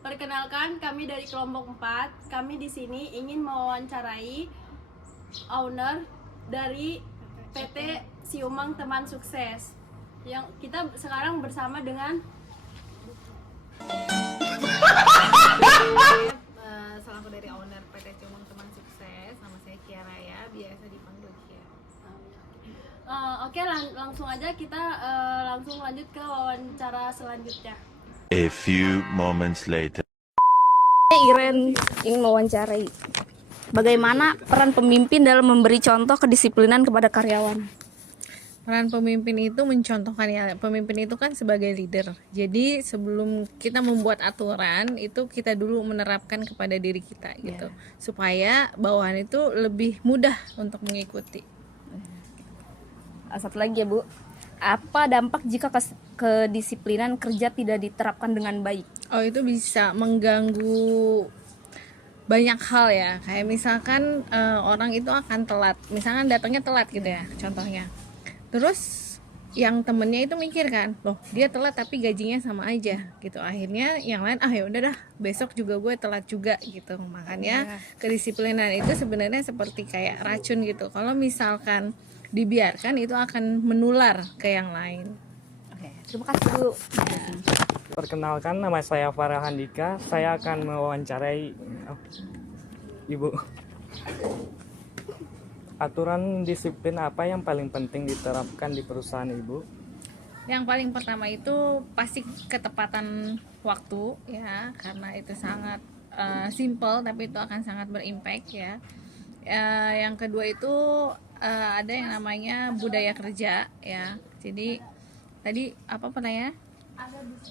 Perkenalkan, kami dari kelompok 4. Kami di sini ingin mewawancarai owner dari PT Siumang Teman Sukses. Yang kita sekarang bersama dengan selaku dari owner PT Siumang Teman Sukses. Nama saya Kiara ya, biasa dipanggil Kiara. Oke, langsung aja kita langsung lanjut ke wawancara selanjutnya. A few moments later. Iren ingin mewawancarai bagaimana peran pemimpin dalam memberi contoh kedisiplinan kepada karyawan. Peran pemimpin itu mencontohkan ya, pemimpin itu kan sebagai leader. Jadi sebelum kita membuat aturan itu kita dulu menerapkan kepada diri kita gitu, supaya bawahan itu lebih mudah untuk mengikuti. Satu lagi ya Bu, apa dampak jika kedisiplinan kerja tidak diterapkan dengan baik? Oh, itu bisa mengganggu banyak hal ya, kayak misalkan orang itu akan telat, misalkan datangnya telat gitu ya contohnya. Terus yang temennya itu mikir kan, loh dia telat tapi gajinya sama aja gitu. Akhirnya yang lain ya udah dah, besok juga gue telat juga gitu. Makanya kedisiplinan itu sebenarnya seperti kayak racun gitu. Kalau misalkan dibiarkan itu akan menular ke yang lain. Oke, terima kasih Bu. Perkenalkan, nama saya Farhan Dika. Saya akan mewawancarai Ibu. Aturan disiplin apa yang paling penting diterapkan di perusahaan Ibu? Yang paling pertama itu pasti ketepatan waktu ya, karena itu sangat simple tapi itu akan sangat berimpact ya. Yang kedua itu ada yang namanya budaya kerja ya. Jadi tadi apa pertanyaannya?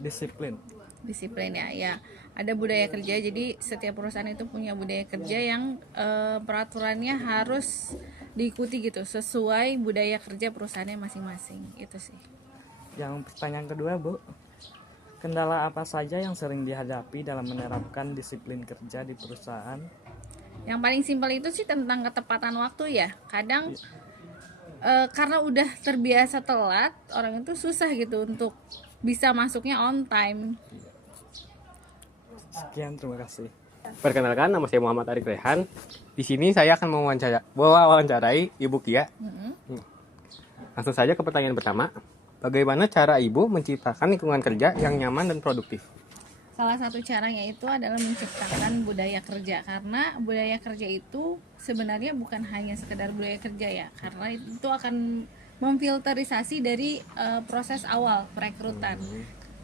Disiplin ya. Ada budaya kerja, jadi setiap perusahaan itu punya budaya kerja yang peraturannya harus diikuti gitu, sesuai budaya kerja perusahaannya masing-masing. Itu sih. Yang pertanyaan kedua Bu, kendala apa saja yang sering dihadapi dalam menerapkan disiplin kerja di perusahaan? Yang paling simpel itu sih tentang ketepatan waktu ya. Kadang karena udah terbiasa telat, orang itu susah gitu untuk bisa masuknya on time. Sekian, terima kasih. Perkenalkan, nama saya Muhammad Arif Rehan. Di sini saya akan mewawancarai Ibu Kia. Langsung saja ke pertanyaan pertama. Bagaimana cara Ibu menciptakan lingkungan kerja yang nyaman dan produktif? Salah satu caranya itu adalah menciptakan budaya kerja, karena budaya kerja itu sebenarnya bukan hanya sekedar budaya kerja ya, karena itu akan memfilterisasi dari proses awal perekrutan.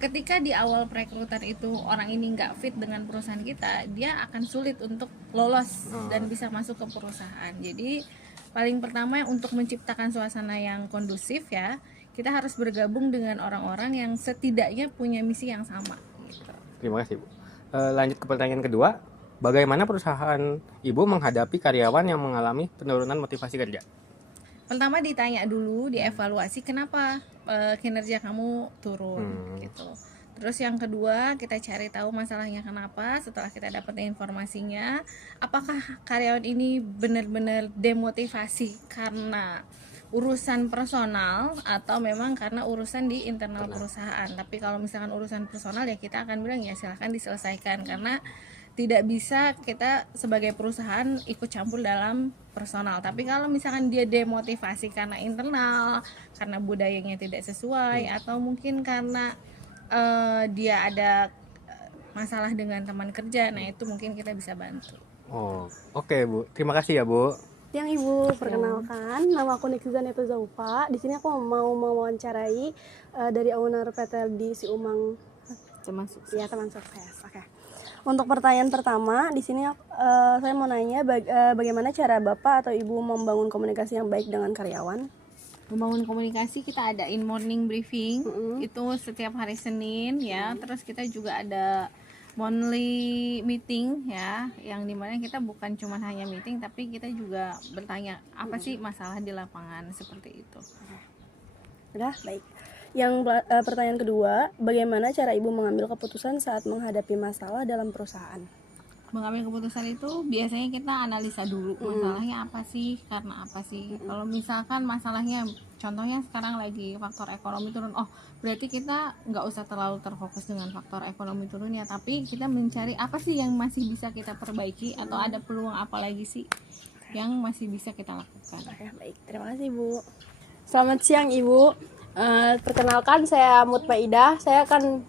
Ketika di awal perekrutan itu orang ini nggak fit dengan perusahaan kita, dia akan sulit untuk lolos dan bisa masuk ke perusahaan. Jadi paling pertama untuk menciptakan suasana yang kondusif ya, kita harus bergabung dengan orang-orang yang setidaknya punya misi yang sama gitu. Terima kasih, Bu. Lanjut ke pertanyaan kedua. Bagaimana perusahaan Ibu menghadapi karyawan yang mengalami penurunan motivasi kerja? Pertama ditanya dulu, dievaluasi kenapa kinerja kamu turun gitu. Terus yang kedua kita cari tahu masalahnya kenapa. Setelah kita dapat informasinya, apakah karyawan ini benar-benar demotivasi karena urusan personal atau memang karena urusan di internal perusahaan. Tapi kalau misalkan urusan personal ya kita akan bilang ya silahkan diselesaikan, karena tidak bisa kita sebagai perusahaan ikut campur dalam personal. Tapi kalau misalkan dia demotivasi karena internal, karena budayanya tidak sesuai, atau mungkin karena dia ada masalah dengan teman kerja, nah itu mungkin kita bisa bantu. Oh, oke, Bu. Terima kasih ya, Bu. Yang Ibu perkenalkan, nama aku Nikzan Neto Zaufa. Di sini aku mau mewawancarai dari owner PT di Siumang Teman Sukses. ya, Teman Sukses. Oke. Untuk pertanyaan pertama, di sini saya mau nanya bagaimana cara Bapak atau Ibu membangun komunikasi yang baik dengan karyawan? Membangun komunikasi, kita adain morning briefing itu setiap hari Senin ya. Terus kita juga ada monthly meeting ya, yang dimana kita bukan cuma hanya meeting tapi kita juga bertanya apa sih masalah di lapangan, seperti itu. Udah, baik. Yang pertanyaan kedua, bagaimana cara Ibu mengambil keputusan saat menghadapi masalah dalam perusahaan? Mengambil keputusan itu biasanya kita analisa dulu masalahnya apa sih, karena apa sih. Kalau misalkan masalahnya contohnya sekarang lagi faktor ekonomi turun, oh berarti kita nggak usah terlalu terfokus dengan faktor ekonomi turun ya, tapi kita mencari apa sih yang masih bisa kita perbaiki atau ada peluang apa lagi sih yang masih bisa kita lakukan. Oke, baik. Terima kasih, Bu. Selamat siang, Ibu. Perkenalkan, saya Mutmaidah. Saya akan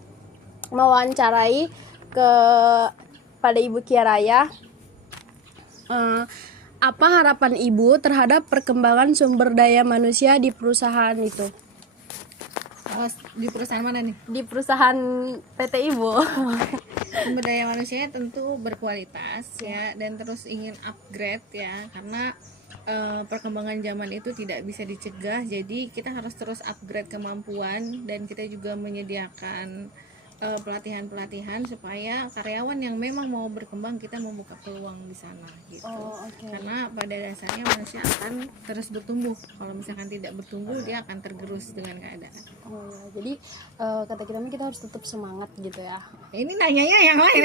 mewawancarai pada Ibu Kiaraya. Apa harapan Ibu terhadap perkembangan sumber daya manusia di perusahaan itu? Di perusahaan mana nih? Di perusahaan PT Ibu. Sumber daya manusia tentu berkualitas ya, dan terus ingin upgrade ya, karena perkembangan zaman itu tidak bisa dicegah, jadi kita harus terus upgrade kemampuan, dan kita juga menyediakan pelatihan-pelatihan supaya karyawan yang memang mau berkembang kita membuka peluang di sana gitu. Karena pada dasarnya manusia akan terus bertumbuh. Kalau misalkan tidak bertumbuh, dia akan tergerus dengan keadaan. Oh ya, jadi kata kita harus tetap semangat gitu ya. Ini nanyanya yang lain.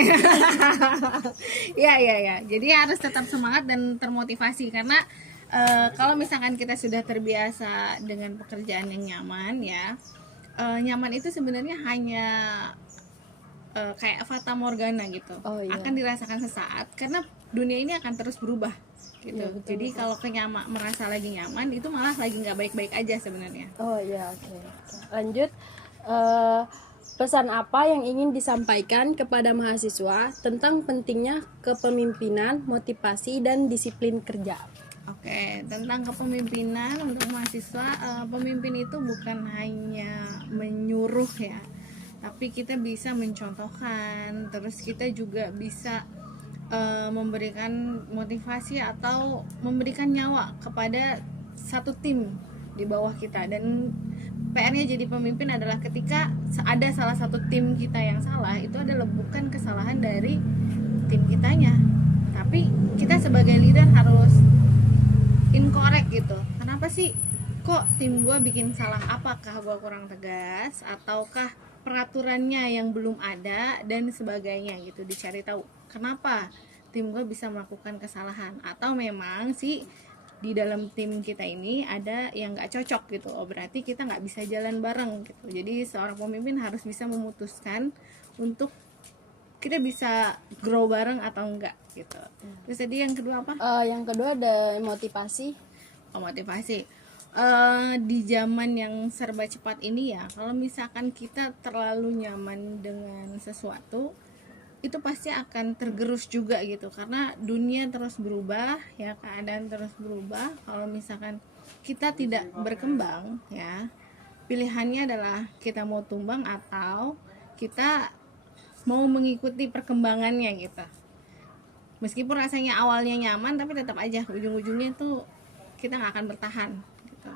Ya. Jadi harus tetap semangat dan termotivasi, karena kalau misalkan kita sudah terbiasa dengan pekerjaan yang nyaman ya, nyaman itu sebenarnya hanya kayak fata morgana gitu. Akan dirasakan sesaat, karena dunia ini akan terus berubah gitu. Iya, betul, jadi kalau merasa lagi nyaman, itu malah lagi nggak baik-baik aja sebenarnya. Oh iya, oke. Lanjut, pesan apa yang ingin disampaikan kepada mahasiswa tentang pentingnya kepemimpinan, motivasi, dan disiplin kerja? Oke, tentang kepemimpinan untuk mahasiswa, pemimpin itu bukan hanya menyuruh ya, tapi kita bisa mencontohkan, terus kita juga bisa memberikan motivasi atau memberikan nyawa kepada satu tim di bawah kita. Dan PR-nya jadi pemimpin adalah ketika ada salah satu tim kita yang salah, itu adalah bukan kesalahan dari tim kitanya, tapi kita sebagai leader harus incorrect gitu. Kenapa sih kok tim gue bikin salah? Apakah gue kurang tegas, ataukah peraturannya yang belum ada dan sebagainya gitu. Dicari tahu kenapa tim gue bisa melakukan kesalahan, atau memang sih di dalam tim kita ini ada yang nggak cocok gitu. Oh berarti kita nggak bisa jalan bareng gitu. Jadi seorang pemimpin harus bisa memutuskan untuk kita bisa grow bareng atau enggak gitu. Terus tadi yang kedua apa? Yang kedua ada motivasi. Motivasi. Di zaman yang serba cepat ini ya, kalau misalkan kita terlalu nyaman dengan sesuatu, itu pasti akan tergerus juga gitu, karena dunia terus berubah ya, keadaan terus berubah. Kalau misalkan kita tidak berkembang ya, pilihannya adalah kita mau tumbang atau kita mau mengikuti perkembangannya gitu. Meskipun rasanya awalnya nyaman, tapi tetap aja ujung-ujungnya tuh kita nggak akan bertahan gitu.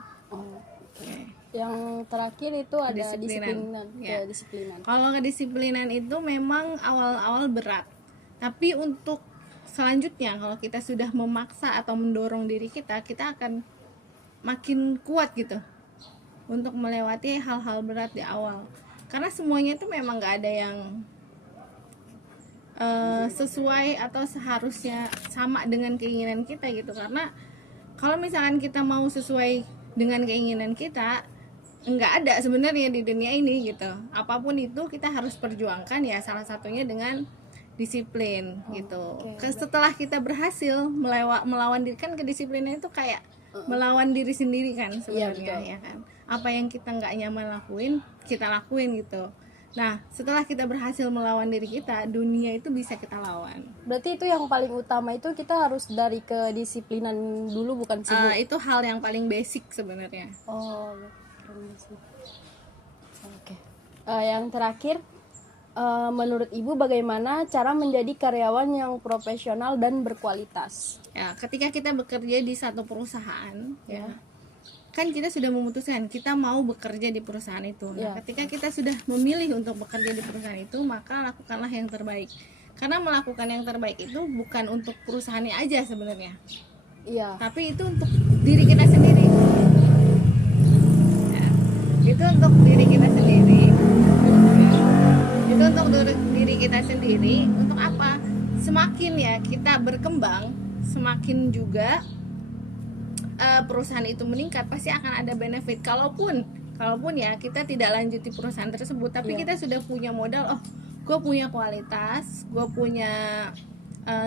Okay. Yang terakhir itu ada disiplinan. Ya. Kedisiplinan. Kalau kedisiplinan itu memang awal-awal berat, tapi untuk selanjutnya kalau kita sudah memaksa atau mendorong diri kita akan makin kuat gitu untuk melewati hal-hal berat di awal. Karena semuanya itu memang nggak ada yang sesuai atau seharusnya sama dengan keinginan kita gitu. Karena kalau misalkan kita mau sesuai dengan keinginan kita, nggak ada sebenarnya di dunia ini gitu. Apapun itu kita harus perjuangkan ya, salah satunya dengan disiplin gitu. Setelah kita berhasil melawan diri, kan kedisiplinan itu kayak melawan diri sendiri kan sebenarnya, ya kan. Apa yang kita nggak nyaman lakuin, kita lakuin gitu. Nah, setelah kita berhasil melawan diri kita, dunia itu bisa kita lawan. Berarti itu yang paling utama, itu kita harus dari kedisiplinan dulu, bukan sih? Itu hal yang paling basic sebenarnya. Oh, oke. Yang terakhir, menurut Ibu bagaimana cara menjadi karyawan yang profesional dan berkualitas? Ya, ketika kita bekerja di satu perusahaan, ya kan kita sudah memutuskan kita mau bekerja di perusahaan itu. Nah, ketika kita sudah memilih untuk bekerja di perusahaan itu, maka lakukanlah yang terbaik. Karena melakukan yang terbaik itu bukan untuk perusahaannya aja sebenarnya. Iya. Tapi itu untuk diri kita sendiri. Ya, itu untuk diri kita sendiri. Itu untuk diri kita sendiri. Untuk apa? Semakin ya kita berkembang, semakin juga perusahaan itu meningkat pasti akan ada benefit. Kalaupun ya kita tidak lanjuti perusahaan tersebut, tapi kita sudah punya modal, oh gue punya kualitas, gue punya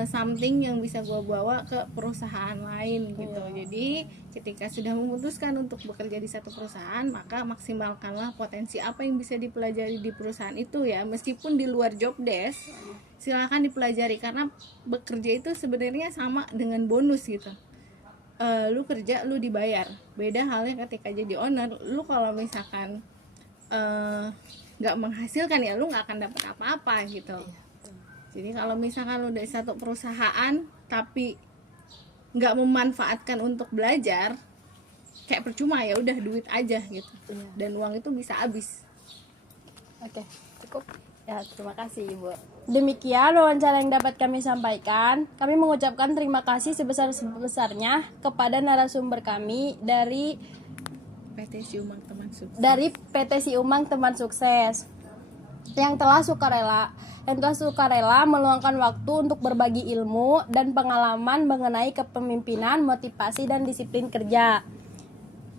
something yang bisa gue bawa ke perusahaan lain gitu. Jadi ketika sudah memutuskan untuk bekerja di satu perusahaan, maka maksimalkanlah potensi apa yang bisa dipelajari di perusahaan itu ya, meskipun di luar job desk silakan dipelajari, karena bekerja itu sebenarnya sama dengan bonus gitu. Lu kerja lu dibayar. Beda halnya ketika jadi owner, lu kalau misalkan nggak menghasilkan ya lu nggak akan dapat apa-apa gitu. Jadi kalau misalkan lu dari satu perusahaan tapi nggak memanfaatkan untuk belajar, kayak percuma, ya udah duit aja gitu. Dan uang itu bisa habis. Oke, cukup. Ya, terima kasih Ibu. Demikian wawancara yang dapat kami sampaikan. Kami mengucapkan terima kasih sebesar-besarnya kepada narasumber kami dari PT Siumang Teman Sukses. Siumang Teman Sukses yang telah sukarela meluangkan waktu untuk berbagi ilmu dan pengalaman mengenai kepemimpinan, motivasi, dan disiplin kerja.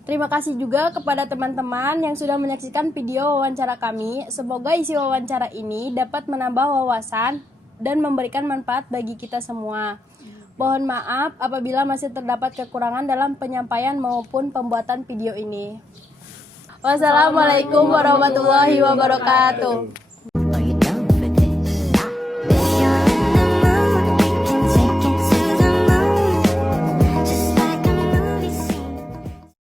Terima kasih juga kepada teman-teman yang sudah menyaksikan video wawancara kami. Semoga isi wawancara ini dapat menambah wawasan dan memberikan manfaat bagi kita semua. Mohon maaf apabila masih terdapat kekurangan dalam penyampaian maupun pembuatan video ini. Wassalamualaikum warahmatullahi wabarakatuh.